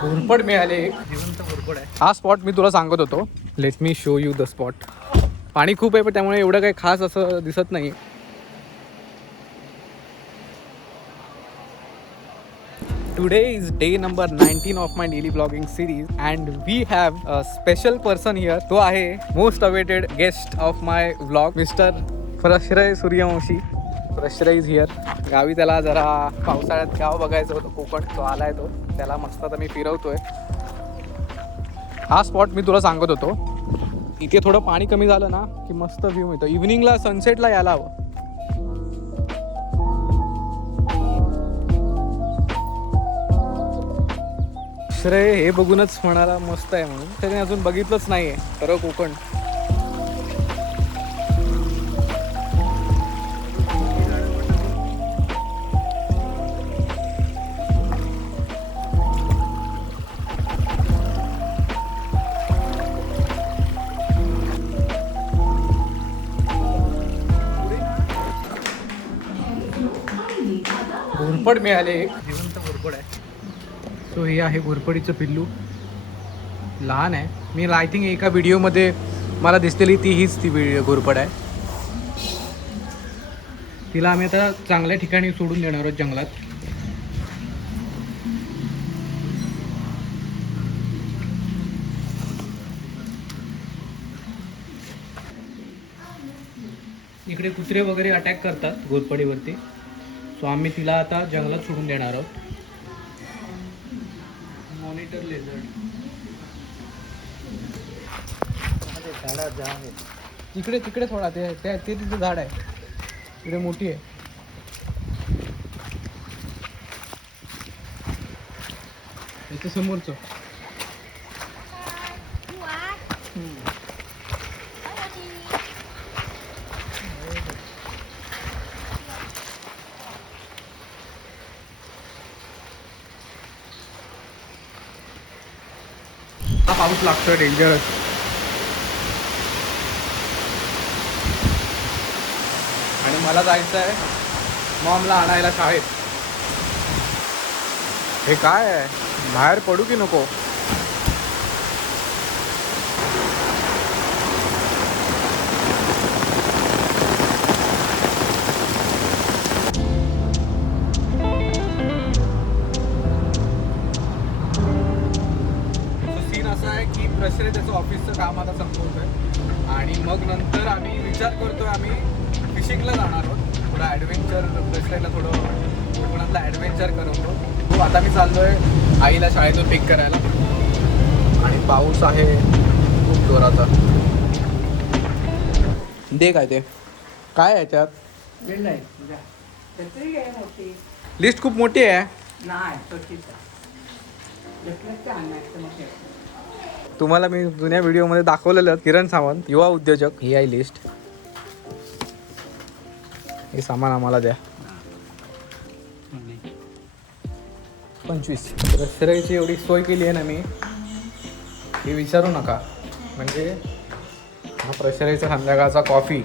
भुरपड मिळाले. हा स्पॉट मी तुला सांगत होतो. Let me show you the spot पाणी खूप आहे पण त्यामुळे एवढं काही खास असं दिसत नाही. Today is day number nineteen of my daily blogging series and we have a special person here तो आहे most awaited guest of my blog mister Prashray Suryavanshi Prashray is here गावी त्याला जरा पावसाळ्यात गाव बघायचं होतं कोकण तो आलाय तो. त्याला मस्त आता मी फिरवतोय. हा स्पॉट मी तुला सांगत होतो. इथे थोडं पाणी कमी झालं ना की मस्त व्ह्यू येतो इव्हिनिंगला सनसेटला यायला हवं. श्रेय हे बघूनच म्हणाला मस्त आहे म्हणून. त्याने अजून बघितलंच नाही आहे खरं कोकण. घोरपड मिळाले. एक जिवंत घोरपड आहे. सो हे आहे घोरपडीचं पिल्लू. लहान आहे. मी आय थिंक एका व्हिडिओमध्ये मला दिसलेली ती हीच ती घोरपड आहे. तिला आम्ही आता चांगल्या ठिकाणी सोडून देणार आहोत जंगलात. इकडे कुत्रे वगैरे अटॅक करतात घोरपडीवरती सो आम्ही तिला आता जंगलात सोडून देणार आहोत. मॉनिटर लेझर तिकडे तिकडे थोडा ते त्या ते तिथे झाड आहे. तिकडे मोठी आहे. इथे समोरचं. खूप लागतं डेंजरस आणि मला जायचं आहे मॉमला आणायला शाळेत. हे काय आहे? बाहेर पडू की नको? ऑफिसचं काम आता संपवतोय. आणि मग नंतर आम्ही विचार करतोय आम्ही फिशिंगला जाणार आहोत. थोडं ॲडव्हेंचर प्रश्नाला थोडं कोकणातला ॲडव्हेंचर करवतो हो आता मी चाललोय आईला शाळेतून पिक करायला. आणि पाऊस आहे खूप जोराचा. दे काय ते. काय आहे याच्यात? लिस्ट खूप मोठी आहे. तुम्हाला मी जुन्या व्हिडिओमध्ये दाखवलेलं किरण सावंत युवा उद्योजक ही आहे लिस्ट हे सामान आम्हाला द्या. पंचवीस. रस्त्याची एवढी सोय केली आहे ना मी हे विचारू नका. म्हणजे हा प्रशराईचा संध्याकाळचा कॉफी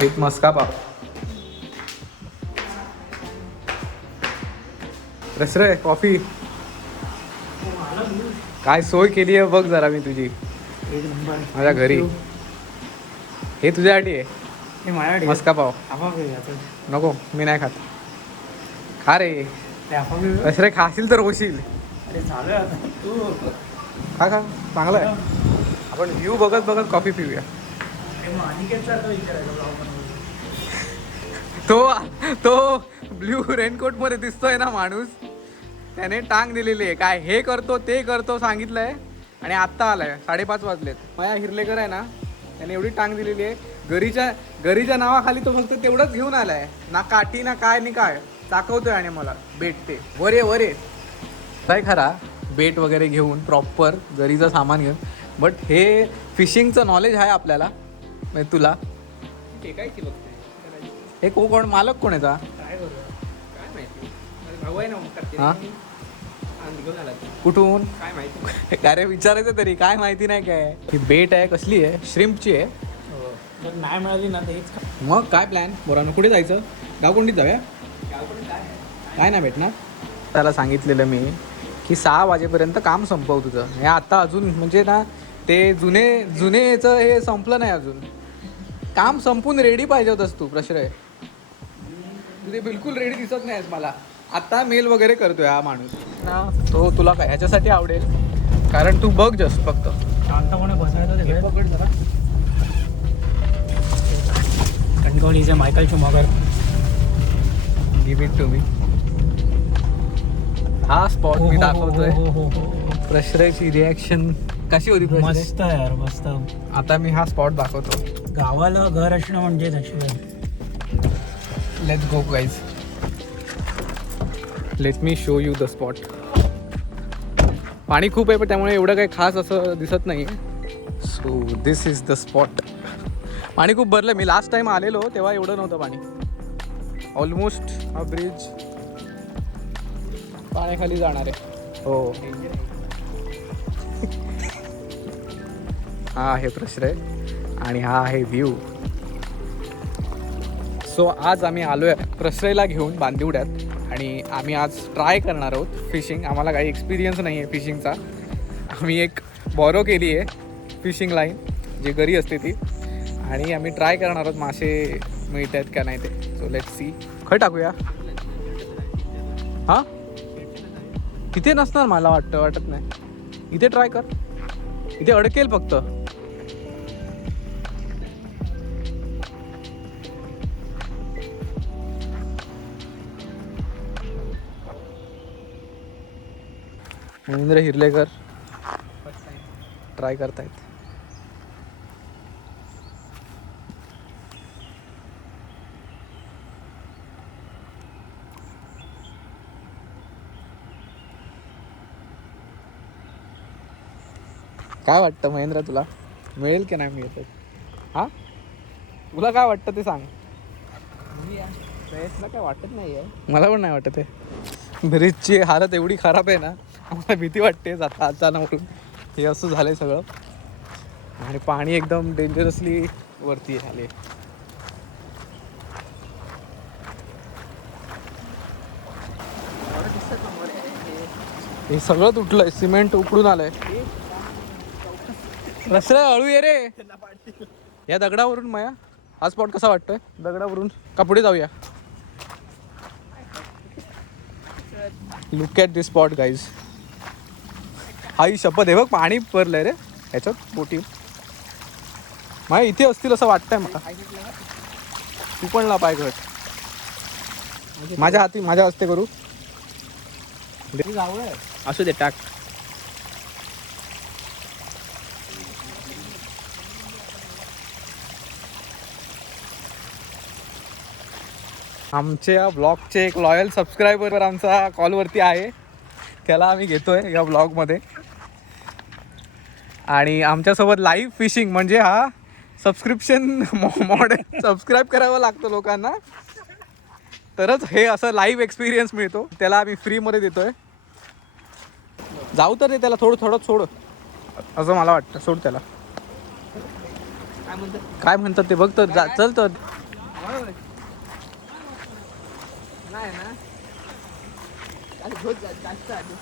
एक मस्का पाव. रसरे कॉफी काय सोय केली आहे बघ जरा मी तुझी. माझ्या घरी. हे तुझ्यासाठी आहे. मस्का पाव. नको मी नाही खात. खा रे. रसरे खाशील तर होशील. खा खा. चांगलं आहे. आपण व्ह्यू बघत बघत कॉफी पिऊया. तो तो ब्ल्यू रेनकोटमध्ये दिसतोय ना माणूस. त्याने टांग दिलेली आहे. काय हे करतो ते करतो सांगितलंय. आणि आत्ता आलाय. साडेपाच वाजलेत. माया हिरलेकर आहे ना त्याने एवढी टांग दिलेली आहे. घरीच्या घरीच्या नावाखाली तो फक्त तेवढंच घेऊन आलाय. ना काठी ना काय नि काय. दाखवतोय आणि मला. बेट ते. वरे वरे. काय खरा? बेट वगैरे घेऊन प्रॉपर घरीचं सामान घेऊन. बट हे फिशिंगचं नॉलेज आहे आपल्याला. म्हणजे तुला. ते काय केलं? हे को कोण? मालक कोण याचा हा? कुठून? काय माहिती? अरे विचारायचं तरी काय माहिती नाही काय. ही बेट आहे कसली आहे? श्रिम्पची आहे. जर नाही मिळाली ना तेच मग काय प्लॅन बोरानं कुठे जायचं? गाव कोणतीच जाऊया काय? नाही भेटणार. त्याला सांगितलेलं मी की सहा वाजेपर्यंत काम संपव तुझं. हे आता अजून म्हणजे ना ते जुने जुनेचं हे संपलं नाही अजून. काम संपून रेडी पाहिजे होतंस तू प्रश्रय तुझे बिलकुल रेडी दिसत नाहीस मला. आता मेल वगैरे करतोय हा माणूस. ना तो तुला काय ह्याच्यासाठी आवडेल? कारण तू बघ जस्ट फक्त. शांतपणे बसायचं पकड जरा. कणकवलीचे Michael Schumacher give it to me हा स्पॉट मी दाखवतोय. हो, हो, हो. प्रश्रयची रिॲक्शन कशी होती मस्त यार मस्त. आता मी हा स्पॉट दाखवतो. गावाला घर असणं म्हणजे let's go guys let me show you the spot पाणी खूप आहे पण त्यामुळे एवढं काही खास असं दिसत नाही so this is the spot पाणी खूप भरलं मी लास्ट टाइम आलेलो तेव्हा एवढं नव्हतं पाणी. ऑलमोस्ट हा ब्रिज पाण्याखाली जाणार आहे. हो. हा आहे प्रश्रय आणि हा आहे व्ह्यू सो आज आम्ही आलो आहे प्रश्रयला घेऊन बांदिवड्यात. आणि आम्ही आज ट्राय करणार आहोत फिशिंग आम्हाला काही एक्सपिरियन्स नाही आहे फिशिंगचा आम्ही एक बॉरो केली आहे फिशिंग लाईन जी घरी असते ती. आणि आम्ही ट्राय करणार आहोत मासे मिळत आहेत का नाही ते. सो लेट सी खय टाकूया. हां? तिथे नसणार मला वाटतं वाटत नाही. इथे ट्राय कर. इथे अडकेल फक्त. महेंद्र हिरलेकर ट्राय करतायत. काय वाटतं महेंद्र तुला? मिळेल की नाही मिळत हा? तुला काय वाटतं ते सांग. प्रयत्न काय वाटत नाही आहे मला पण नाही वाटत आहे ब्रिजची हालत एवढी खराब आहे ना. मला भीती वाटते जाता अचानक. हे असं झालंय सगळं. आणि पाणी एकदम डेंजरसली वरती आले हे सगळं तुटलंय सिमेंट उकडून आलंय. रस्त्या हळू ये रे. या दगडावरून माया. हा स्पॉट कसा वाटतोय? दगडावरून कपडे जाऊया? Look at this spot guys आई शपथ आहे बघ पाणी भरलंय रे. ह्याच्यात बोटी माया इथे असतील असं वाटतंय मला. तू पण ला पाय घट. माझ्या हाती माझ्या हस्ते करू. असू दे टाक. आमच्या ब्लॉगचे एक लॉयल सबस्क्रायबर आमचा कॉलवरती आहे. त्याला आम्ही घेतोय या ब्लॉगमध्ये. आणि आमच्यासोबत लाईव्ह फिशिंग म्हणजे हा सबस्क्रिप्शन मॉडेल सबस्क्राईब करावं लागतं लोकांना. तरच हे असं लाईव्ह एक्सपिरियन्स मिळतो. त्याला आम्ही फ्रीमध्ये देतो आहे जाऊ तर ते त्याला थोडं थोडं सोड असं मला वाटतं. सोड त्याला. काय म्हणतात ते बघ तर. जा चल तर. नाही ना चालेल,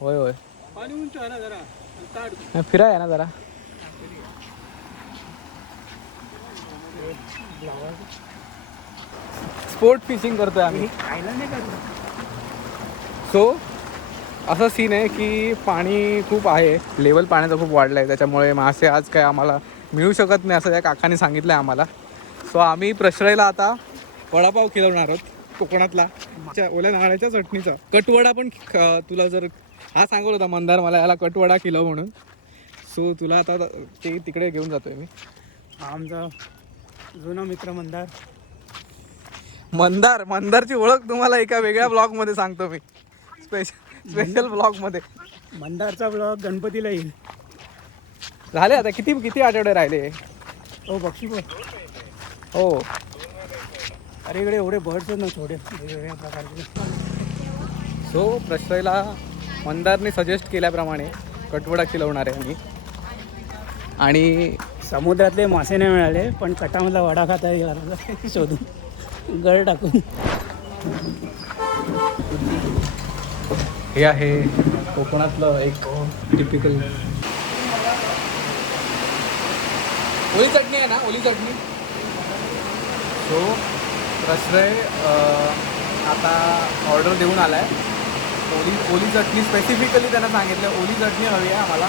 होय होय. ना नाही, फिराय ना जरा. स्पोर्ट फिशिंग करतोय आम्ही. सो असं सीन आहे की पाणी खूप आहे. लेवल पाण्याचं खूप वाढलं आहे त्याच्यामुळे मासे आज काय आम्हाला मिळू शकत नाही असं त्या काकाने सांगितलं आहे आम्हाला. सो आम्ही प्रश्रयला आता वडापाव खिलवणार आहोत. कोकणातला. ओल्या नारळाच्या चटणीचा. कटवडा पण तुला जर हा सांगत होता मंदार मला याला कटवडा किलो म्हणून. सो तुला आता ते तिकडे घेऊन जातोय मी. आमचा जुना मित्र मंदार. मंदार मंदारची ओळख तुम्हाला एका वेगळ्या ब्लॉगमध्ये सांगतो मी. स्पेशल स्पेशल ब्लॉगमध्ये मंदारचा ब्लॉग गणपतीला येईल. झाले आता किती किती आठवडे राहिले? हो बक्षी हो. अरे इकडे एवढे बर्ड्स ना थोडे वेगवेगळ्या प्रकारचे. सो प्रश्रयला मंदारने सजेस्ट केल्याप्रमाणे कटवडा खिलवणार आहे मी आणि समुद्रातले मासे नाही मिळाले पण तटामधला वडा खाता येईल शोधून. गळ टाकून. हे आहे कोकणातलं एक टिपिकल ओली चटणी आहे ना? ओली चटणी? सो रसरय आता ऑर्डर देऊन आला आहे ओली ओली चटणी स्पेसिफिकली त्यांना सांगितलं ओली चटणी हवी आहे आम्हाला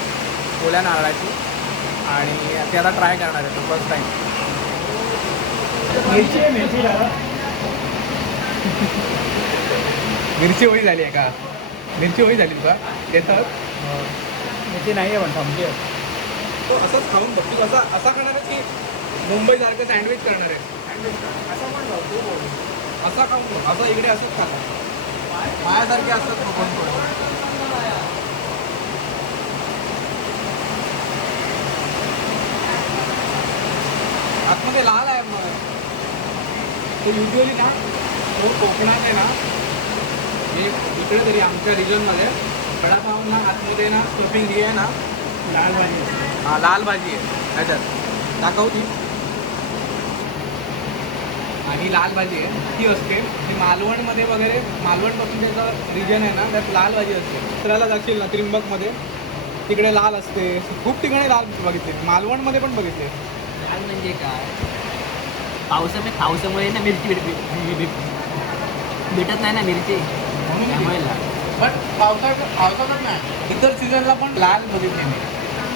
ओल्या नारळाची. आणि ते आता ट्राय करणार आहे फर्स्ट टाईम मिरची आहे, मिरची होळी झाली आहे का? मिरची होळी झाली तुला देतात मिरची नाही आहे पण थांबते तो असंच खाऊन बघ तू असा असा करणार आहे की मुंबईसारखं सँडविच करणार आहे? असा खाऊन असं इकडे असंच खाणार माझ्यासारखे असतात तो कोण कोण आतमध्ये लाल आहे मग. तो युजली ना तो कोकणात आहे ना हे इकडे तरी आमच्या रिजनमध्ये वडापाव ना आतमध्ये ना स्टफिंग ही आहे ना लाल भाजी. हा लाल भाजी आहे. त्याच्यात दाखव ती. आणि लाल भाजी आहे ती असते. ती मालवणमध्ये वगैरे मालवणपासून त्याचं रिजन आहे ना त्यात लाल भाजी असते. चित्राला जाशील ना त्रिंबकमध्ये तिकडे लाल असते. खूप ठिकाणी लाल बघितले. मालवणमध्ये पण बघितले. लाल म्हणजे काय? पावसामुळे पावसामुळे ना मिरची भेट- भेट- भेट- भेटत नाही ना मिरची. पण पावसाळ्यात पावसाळ्यात नाही. इतर सीझनला पण लाल बघितले मी.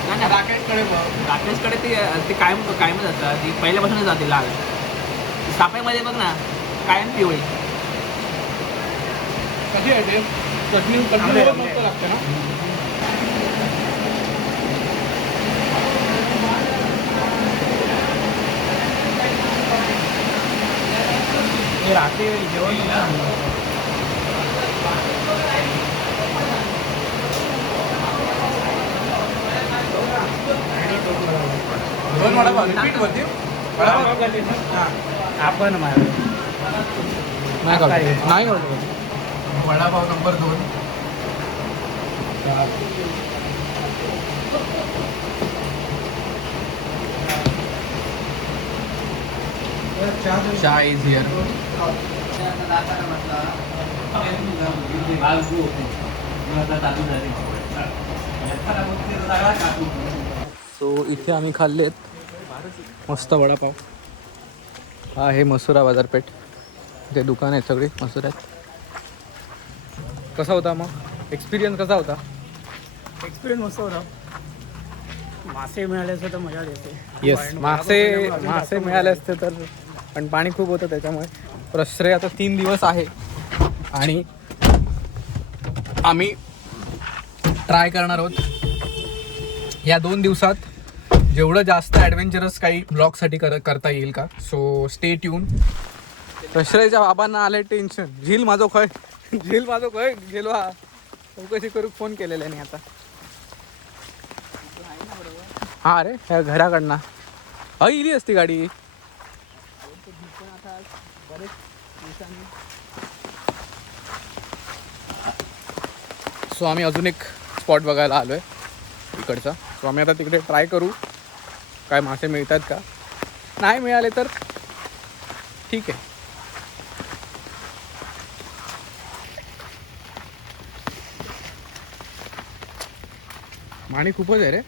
नाही ना राकेटकडे बघ. राकेशकडे ते ते कायम कायमच असतात. ती पहिल्यापासूनच जाते लाल. सापाईमध्ये बघ ना कायम पिवळी. कशी आहे ते? चटणी आंबे, आंबे. लागते ना? हे रात्री जेवण ना दोन वडापाव रिपीट होती वडापाव हां. आपण मार. नाही काढतो नाही वडापाव नंबर दोन. चहा इज हिअर सो इथे आम्ही खाल्लेत मस्त वडापाव. हा आहे मसुरा बाजारपेठ. ते दुकान आहे सगळी मसुऱ्यात कसा होता मग? एक्सपिरियन्स कसा होता? एक्सपिरियन्स मस्त होता. मासे मिळाले असते तर मजा येते येस मासे मासे मिळाले असते तर पण पाणी खूप होतं त्याच्यामुळे. प्रश्रय आता तीन दिवस आहे. आणि आम्ही ट्राय करणार आहोत. या दोन दिवसात जेवढं जास्त ॲडव्हेंचरस काही ब्लॉगसाठी कर करता येईल का? सो स्टे ट्यून प्रश्रयच्या बाबांना आले टेन्शन झील माझो खय. झील माझो खय. गेलो हा चौकशी करू फोन केलेला नाही आता. हा अरे ह्या घराकडनं. अ इली असती गाडी. सो आम्ही अजून एक स्पॉट बघायला आलो आहे इकडचा. सो आम्ही आता तिकडे ट्राय करू. काय मासे मिळतात का? नाही मिळाले तर? ठीक आहे. पाणी खूपच आहे रे.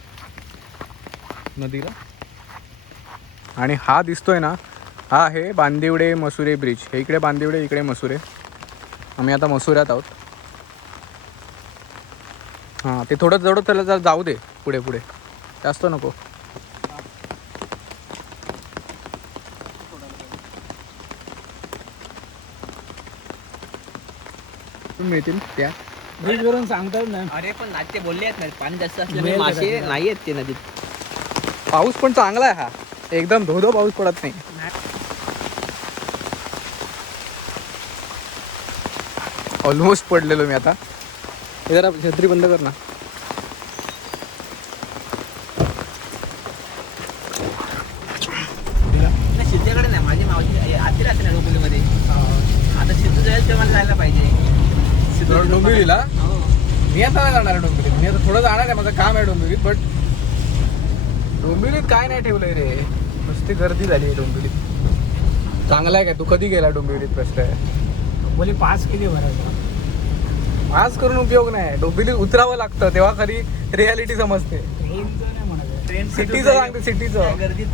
नदीला. आणि हा दिसतोय ना हा आहे बांदिवडे मसुरे ब्रिज. हे इकडे बांदिवडे इकडे मसुरे. आम्ही आता मसुऱ्यात आहोत. हां ते थोडं जवळ त्याला जर जाऊ दे. पुढे पुढे. जास्त नको. मिळतील त्या. ब्रिज वरून सांगतात ना अरे पण नाट्य बोलले आहेत ना पाणी जास्त असल्यामुळे मासे? नाही आहेत ते नदीत. पाऊस पण चांगला आहे हा. एकदम धोधो पाऊस पडत नाही. ऑलमोस्ट पडलेलो मी आता. हे जरा छत्री बंद कर ना. नाही, नाही माझी मावशी आती राहते ना डोंबिवलीमध्ये आता सिद्धू जाईल तेव्हा जायला पाहिजे. डोंबिवलीला. मी आता नाही जाणार आहे डोंबिवलीत. मी आता थोडं जाणार आहे माझं काम आहे डोंबिवलीत बट डोंबिवलीत काय नाही ठेवलंय रे. नुसती गर्दी झाली आहे डोंबिवलीत. चांगला आहे काय? तू कधी गेला डोंबिवलीत प्रश्न आहे? बोली पास किती भरायचं आज करून उपयोग नाही. डोंबिवलीत उतरावं लागतं तेव्हा खरी रियालिटी समजते. ट्रेनचं नाही म्हणत आहे. सिटीचं सांगते सिटीचं गर्दीत